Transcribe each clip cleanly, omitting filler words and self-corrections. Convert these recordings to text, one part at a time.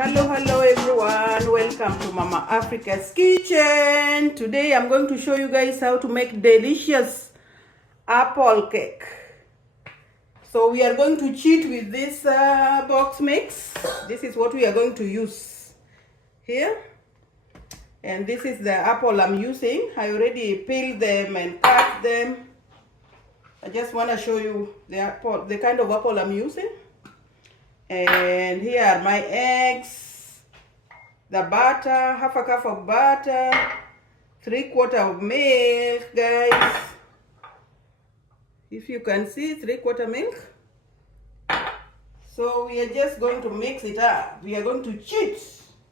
Hello everyone, welcome to Mama Africa's kitchen. Today I'm going to show you guys how to make delicious apple cake. So we are going to cheat with this box mix. This is what we are going to use here, and this is the apple I'm using. I already peeled them and cut them. I just want to show you the kind of apple I'm using. And here are my eggs, the butter, half a cup of butter, 3/4 of milk, guys. If you can see, 3/4 milk. So we are just going to mix it up. We are going to cheat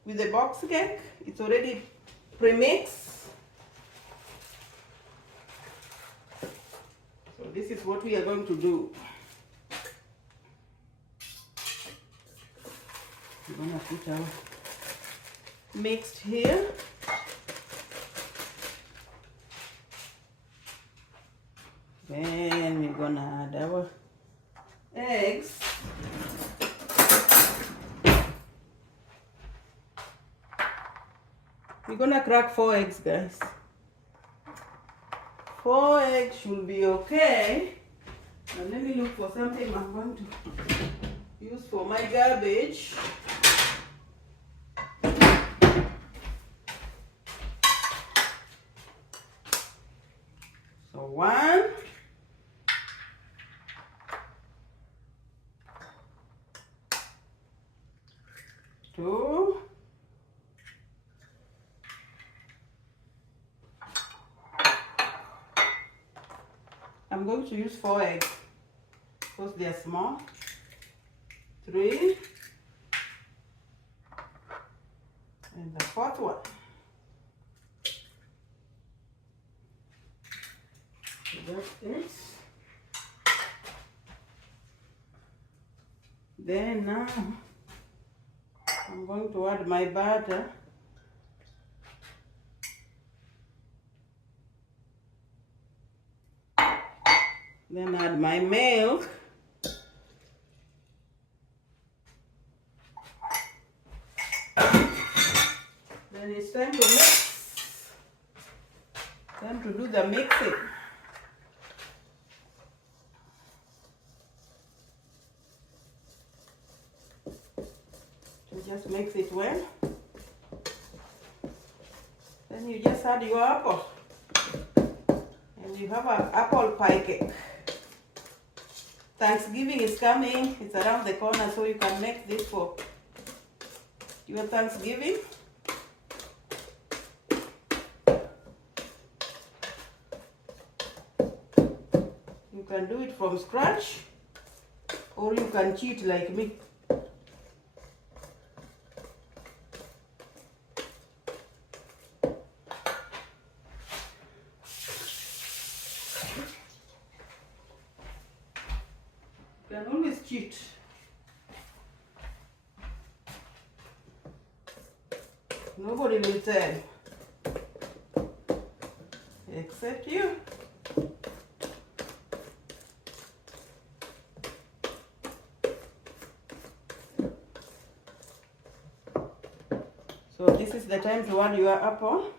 with the box cake. It's already pre-mixed. So this is what we are going to do. We're gonna put our mixed here. Then we're gonna add our eggs. We're gonna crack 4 eggs, guys. 4 eggs should be okay. Now let me look for something I'm going to use for my garbage. So 1, 2, 'I'm going to use 4 eggs because they are small. 3, and the 4th one. So that's it. Then now I'm going to add my butter. Then add my milk. Then it's time to mix. Time to do the mixing. So just mix it well. Then you just add your apple. And you have an apple pie cake. Thanksgiving is coming. It's around the corner, so you can make this for your Thanksgiving. You can do it from scratch, or you can cheat like me. You can always cheat. Nobody will tell, except you. So this is the time to add your apple.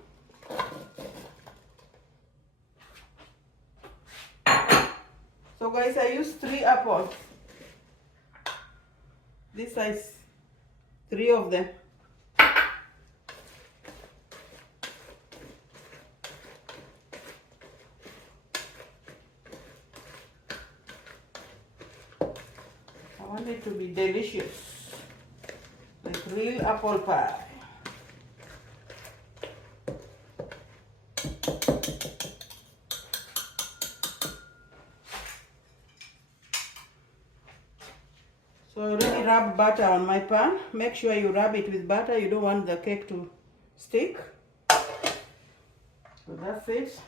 So guys, I used 3 apples. This size, 3 of them. I want it to be delicious, like real apple pie. So I already rubbed butter on my pan. Make sure you rub it with butter. You don't want the cake to stick. So that's it.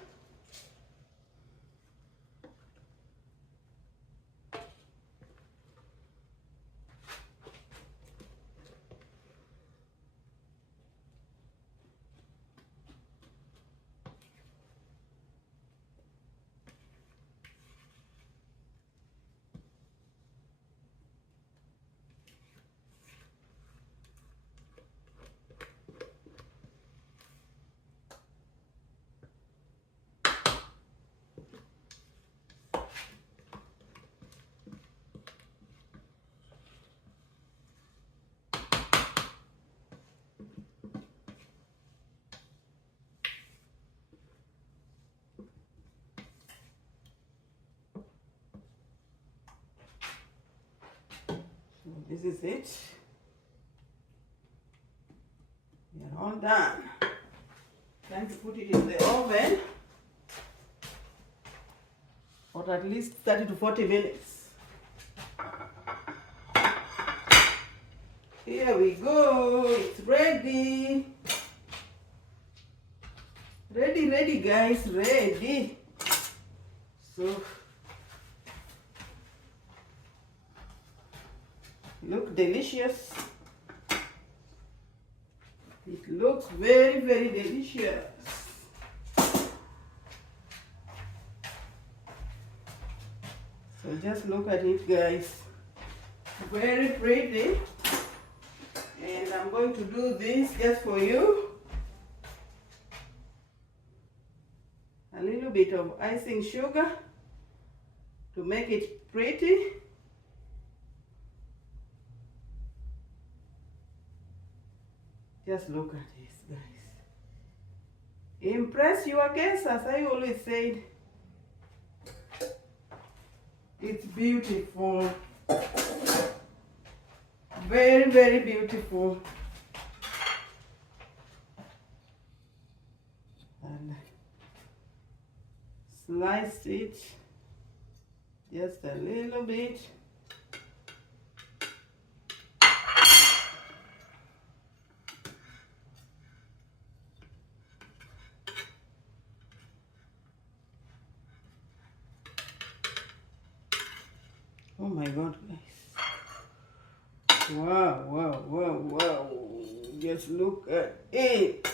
So this is it. We are all done. Time to put it in the oven for at least 30 to 40 minutes. Here we go. It's ready. Ready, guys. Ready. So, look delicious. It looks very, very delicious. So just look at it, guys. Very pretty. And I'm going to do this just for you. A little bit of icing sugar to make it pretty. Just look at this, guys. Impress your guests, as I always said. It's beautiful. Very, very beautiful. And slice it just a little bit. Oh my God, guys. Wow, wow, wow, wow. Just look at it.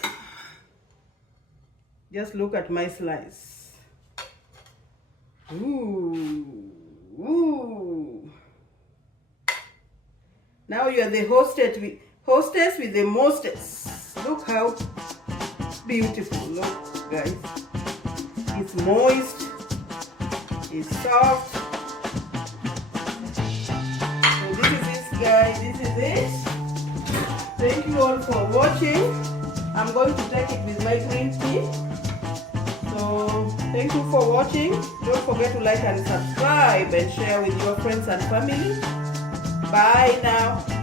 Just look at my slice. Ooh, ooh. Now you are the hostess with the mostest. Look how beautiful. Look, guys. It's moist. It's soft. Guys, this is it. Thank you all for watching. I'm going to take it with my green tea. So thank you for watching. Don't forget to like and subscribe and share with your friends and family. Bye now.